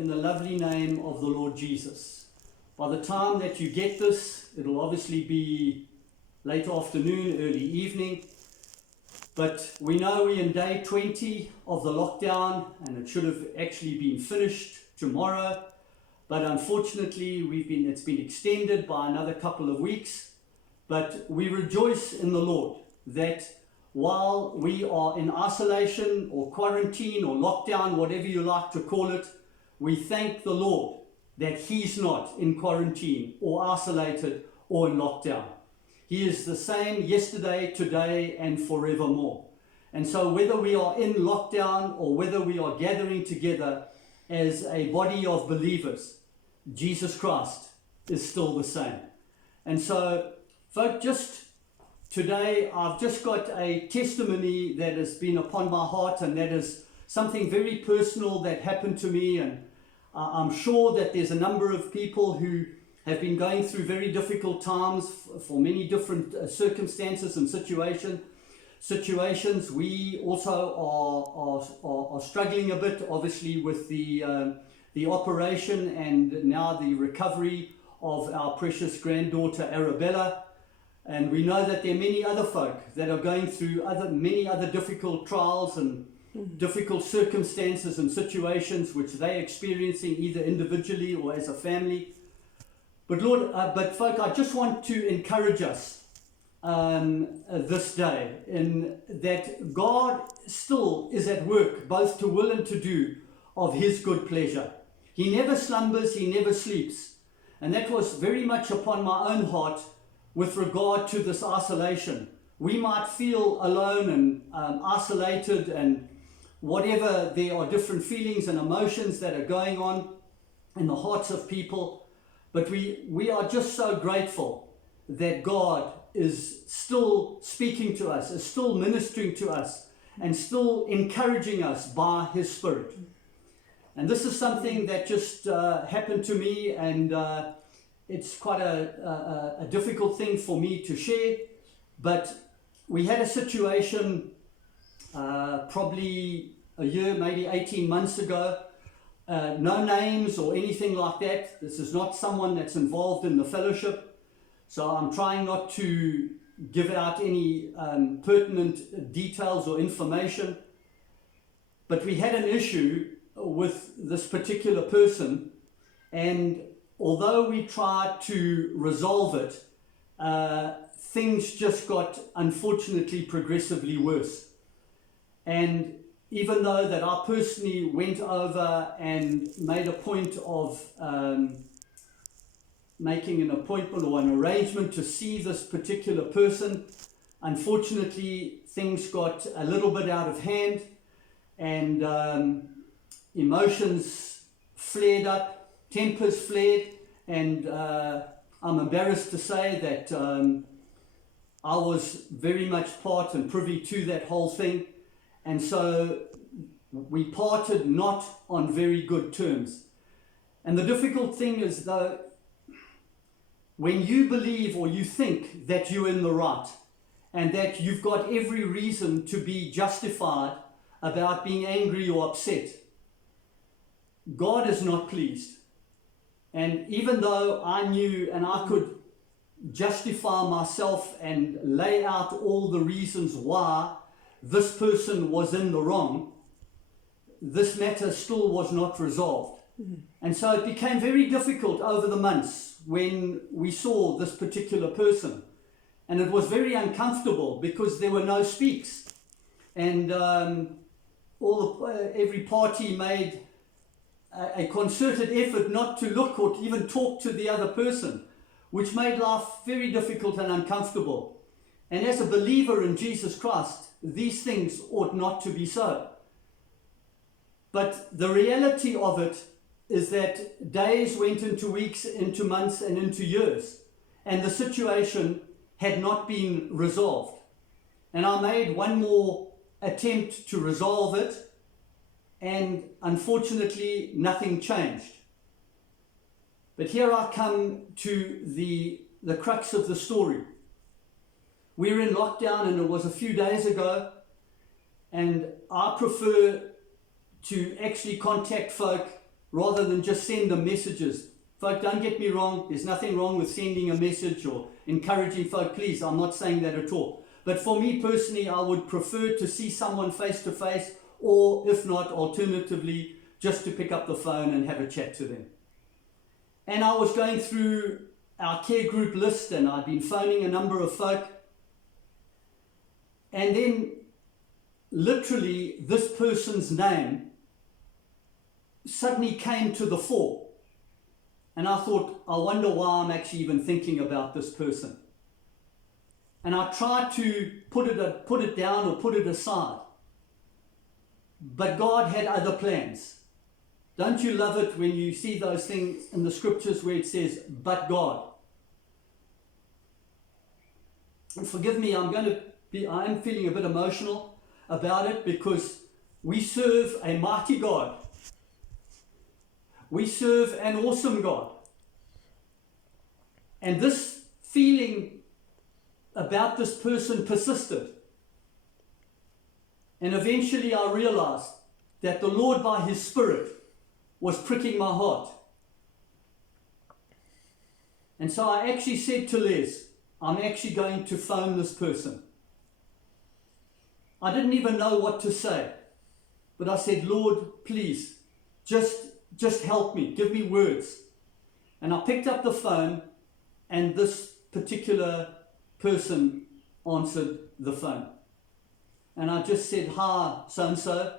in the lovely name of the Lord Jesus. By the time that you get this, it'll obviously be late afternoon, early evening. But we know we're in day 20 of the lockdown, and it should have actually been finished tomorrow. But unfortunately, it's been extended by another couple of weeks. But we rejoice in the Lord that while we are in isolation or quarantine or lockdown, whatever you like to call it, we thank the Lord that He's not in quarantine or isolated or in lockdown. He is the same yesterday, today, and forevermore. And so whether we are in lockdown or whether we are gathering together as a body of believers, Jesus Christ is still the same. And so, folk, just today I've just got a testimony that has been upon my heart, and that is something very personal that happened to me. And I'm sure that there's a number of people who have been going through very difficult times for many different circumstances and situations. We also are struggling a bit, obviously, with the operation and now the recovery of our precious granddaughter Arabella. And we know that there are many other folk that are going through many other difficult trials and difficult circumstances and situations which they're experiencing either individually or as a family. But Lord, folk, I just want to encourage us this day in that God still is at work, both to will and to do of His good pleasure. He never slumbers, He never sleeps. And that was very much upon my own heart with regard to this isolation. We might feel alone and isolated, and whatever, there are different feelings and emotions that are going on in the hearts of people. But we are just so grateful that God is still speaking to us, is still ministering to us, and still encouraging us by His Spirit. And this is something that just happened to me, and it's quite a difficult thing for me to share. But we had a situation probably a year, maybe 18 months ago. No names or anything like that. This is not someone that's involved in the fellowship. So I'm trying not to give out any pertinent details or information. But we had an issue with this particular person, and although we tried to resolve it, things just got, unfortunately, progressively worse. And even though that I personally went over and made a point of making an appointment or an arrangement to see this particular person, unfortunately, things got a little bit out of hand, and emotions flared up, tempers flared, and I'm embarrassed to say that I was very much part and privy to that whole thing. And so we parted not on very good terms. And the difficult thing is, though, when you believe or you think that you're in the right and that you've got every reason to be justified about being angry or upset, God is not pleased. And even though I knew and I could justify myself and lay out all the reasons why this person was in the wrong, this matter still was not resolved. And so it became very difficult over the months when we saw this particular person. And it was very uncomfortable because there were no speaks. And every party made a concerted effort not to look or to even talk to the other person, which made life very difficult and uncomfortable. And as a believer in Jesus Christ, these things ought not to be so. But the reality of it is that days went into weeks, into months, and into years, and the situation had not been resolved. And I made one more attempt to resolve it, and unfortunately nothing changed. But here I come to the crux of the story. We're in lockdown, and it was a few days ago, and I prefer to actually contact folk rather than just send them messages. Folk, don't get me wrong, there's nothing wrong with sending a message or encouraging folk, please, I'm not saying that at all. But for me personally, I would prefer to see someone face to face, or if not, alternatively, just to pick up the phone and have a chat to them. And I was going through our care group list, and I'd been phoning a number of folk. And then, literally, this person's name suddenly came to the fore. And I thought, I wonder why I'm actually even thinking about this person. And I tried to put it down or put it aside. But God had other plans. Don't you love it when you see those things in the scriptures where it says, but God? And forgive me, I am feeling a bit emotional about it, because we serve a mighty God. We serve an awesome God. And this feeling about this person persisted. And eventually I realized that the Lord by His Spirit was pricking my heart. And so I actually said to Les, I'm actually going to phone this person. I didn't even know what to say. But I said, Lord, please, just help me, give me words. And I picked up the phone, and this particular person answered the phone. And I just said, hi, so-and-so,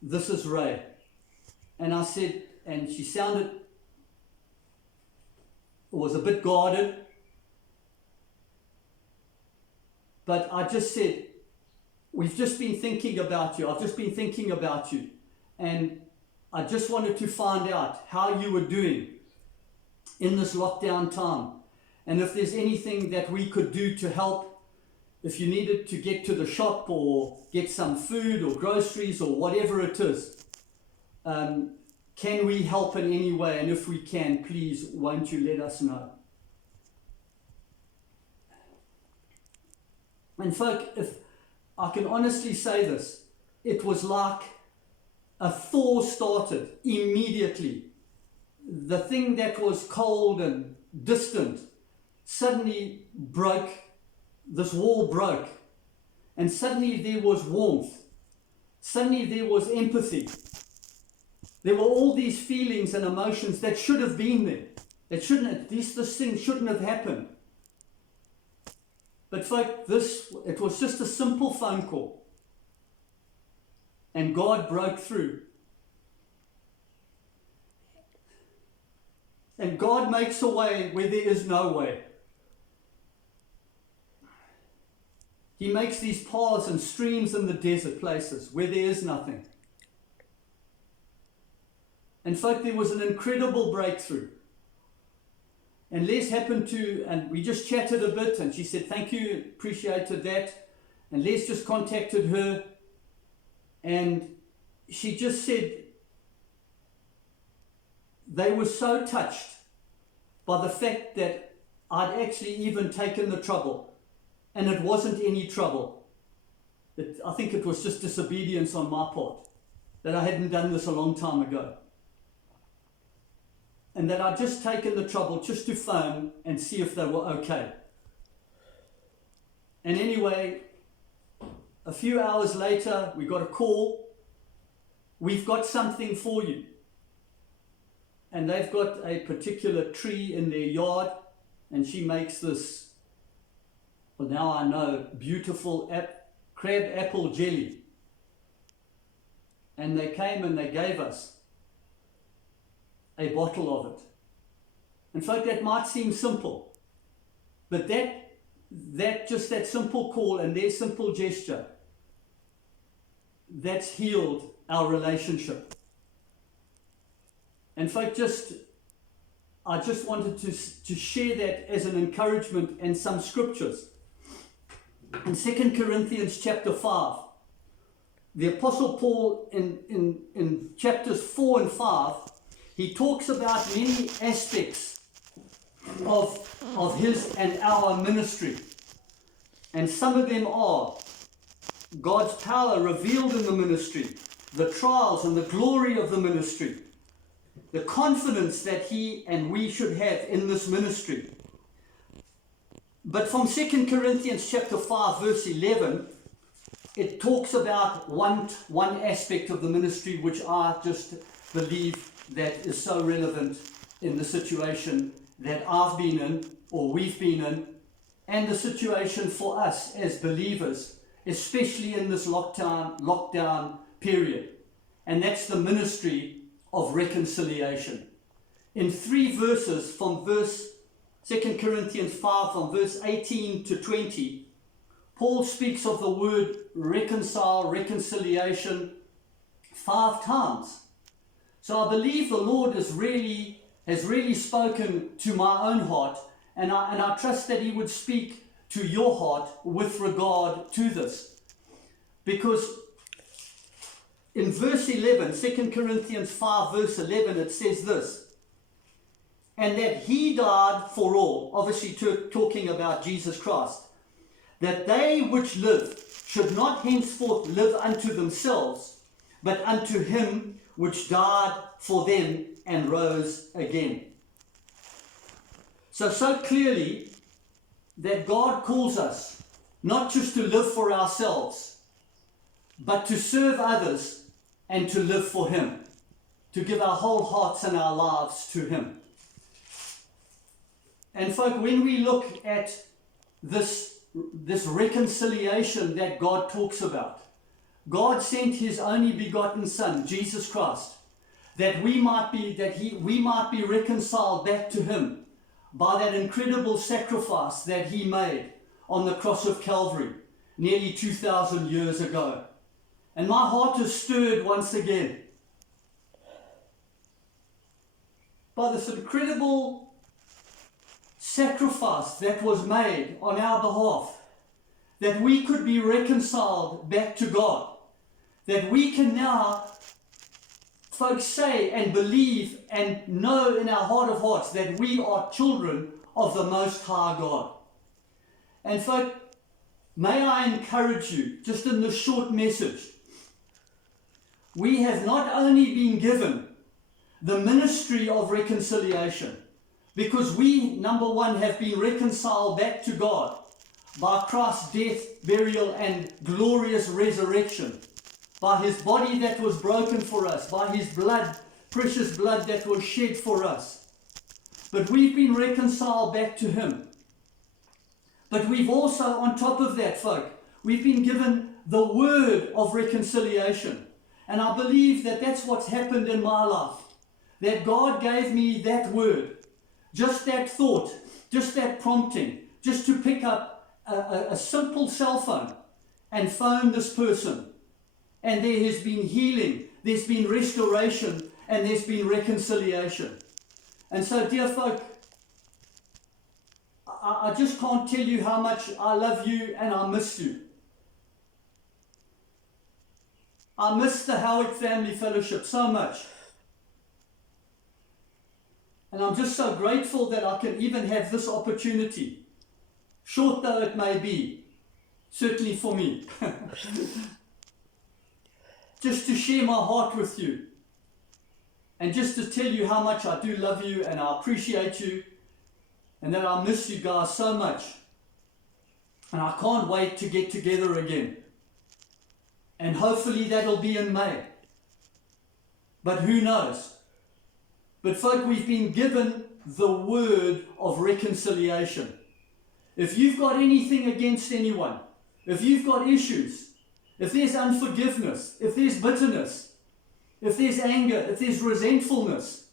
this is Ray. And I said, and she was a bit guarded. But I just said, we've just been thinking about you. I've just been thinking about you. And I just wanted to find out how you were doing in this lockdown time. And if there's anything that we could do to help, if you needed to get to the shop or get some food or groceries or whatever it is, can we help in any way? And if we can, please, won't you let us know? And folk, if I can honestly say this, it was like a thaw started immediately. The thing that was cold and distant suddenly broke, this wall broke, and suddenly there was warmth. Suddenly there was empathy. There were all these feelings and emotions that should have been there. This thing shouldn't have happened. But folk, it was just a simple phone call. And God broke through. And God makes a way where there is no way. He makes these paths and streams in the desert places where there is nothing. And folk, there was an incredible breakthrough. And Les happened to, and we just chatted a bit, and she said, thank you, appreciated that. And Les just contacted her, and she just said they were so touched by the fact that I'd actually even taken the trouble, and it wasn't any trouble. I think it was just disobedience on my part, that I hadn't done this a long time ago. And that I'd just taken the trouble just to phone and see if they were okay. And anyway, a few hours later, we got a call. We've got something for you. And they've got a particular tree in their yard, and she makes this, well, now I know, beautiful crab apple jelly. And they came and they gave us a bottle of it. And folk, that might seem simple, but that simple call and their simple gesture, that's healed our relationship. And folk, I just wanted to share that as an encouragement and some scriptures. In 2 Corinthians chapter 5, the Apostle Paul in chapters 4 and 5, he talks about many aspects of his and our ministry. And some of them are God's power revealed in the ministry, the trials and the glory of the ministry, the confidence that he and we should have in this ministry. But from 2 Corinthians chapter 5 verse 11, it talks about one aspect of the ministry which I just believe that is so relevant in the situation that I've been in, or we've been in, and the situation for us as believers, especially in this lockdown period. And that's the ministry of reconciliation. In 3 verses from 2 Corinthians 5 from verse 18 to 20, Paul speaks of the word reconcile, reconciliation 5 times. So I believe the Lord has really spoken to my own heart, and I trust that he would speak to your heart with regard to this. Because in verse 11, 2 Corinthians 5 verse 11, it says this, and that he died for all, obviously talking about Jesus Christ, that they which live should not henceforth live unto themselves, but unto him which died for them and rose again. So clearly that God calls us not just to live for ourselves, but to serve others and to live for him, to give our whole hearts and our lives to him. And folk, when we look at this reconciliation that God talks about, God sent his only begotten Son, Jesus Christ, that we might be reconciled back to him by that incredible sacrifice that he made on the cross of Calvary nearly 2,000 years ago. And my heart is stirred once again by this incredible sacrifice that was made on our behalf, that we could be reconciled back to God, that we can now, folks, say and believe and know in our heart of hearts that we are children of the Most High God. And folks, may I encourage you, just in this short message, we have not only been given the ministry of reconciliation, because we, number one, have been reconciled back to God by Christ's death, burial, and glorious resurrection, by his body that was broken for us, by his blood, precious blood that was shed for us. But we've been reconciled back to him. But we've also, on top of that, folk, we've been given the word of reconciliation. And I believe that that's what's happened in my life, that God gave me that word, just that thought, just that prompting, just to pick up a simple cell phone and phone this person. And there has been healing, there's been restoration, and there's been reconciliation. And so, dear folk, I just can't tell you how much I love you and I miss you. I miss the Howick Family Fellowship so much. And I'm just so grateful that I can even have this opportunity, short though it may be, certainly for me, just to share my heart with you, and just to tell you how much I do love you and I appreciate you, and that I miss you guys so much. And I can't wait to get together again. And hopefully that'll be in May. But who knows? But folk, we've been given the word of reconciliation. If you've got anything against anyone, if you've got issues, if there's unforgiveness, if there's bitterness, if there's anger, if there's resentfulness,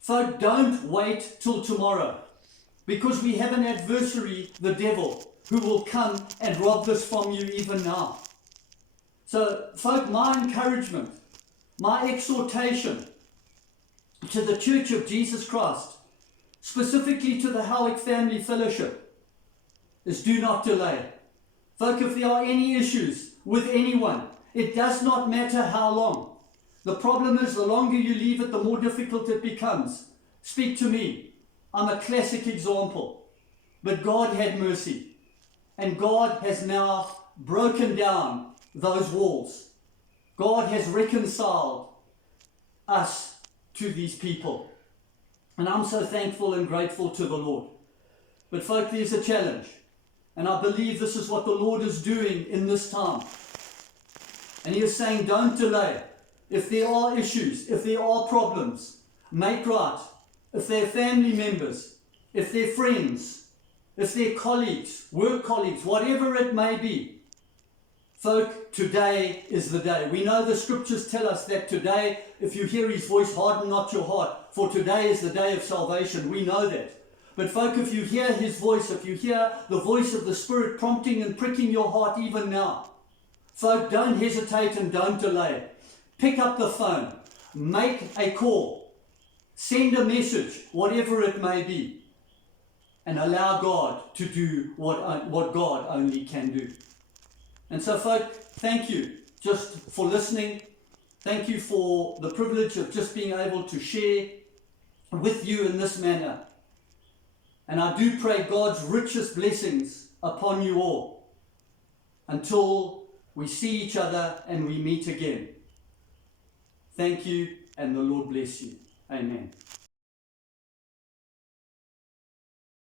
folk, don't wait till tomorrow, because we have an adversary, the devil, who will come and rob this from you even now. So, folk, my encouragement, my exhortation to the Church of Jesus Christ, specifically to the Howick Family Fellowship, is do not delay. Folk, if there are any issues with anyone, it does not matter how long. The problem is, the longer you leave it, the more difficult it becomes. Speak to me. I'm a classic example. But God had mercy. And God has now broken down those walls. God has reconciled us to these people. And I'm so thankful and grateful to the Lord. But folk, there's a challenge. And I believe this is what the Lord is doing in this time. And He is saying, don't delay. If there are issues, if there are problems, make right. If they're family members, if they're friends, if they're colleagues, work colleagues, whatever it may be. Folk, today is the day. We know the scriptures tell us that today, if you hear His voice, harden not your heart, for today is the day of salvation. We know that. But folk, if you hear His voice, if you hear the voice of the Spirit prompting and pricking your heart even now, folk, don't hesitate and don't delay. Pick up the phone, make a call, send a message, whatever it may be, and allow God to do what God only can do. And so, folk, thank you just for listening. Thank you for the privilege of just being able to share with you in this manner. And I do pray God's richest blessings upon you all until we see each other and we meet again. Thank you, and the Lord bless you. Amen.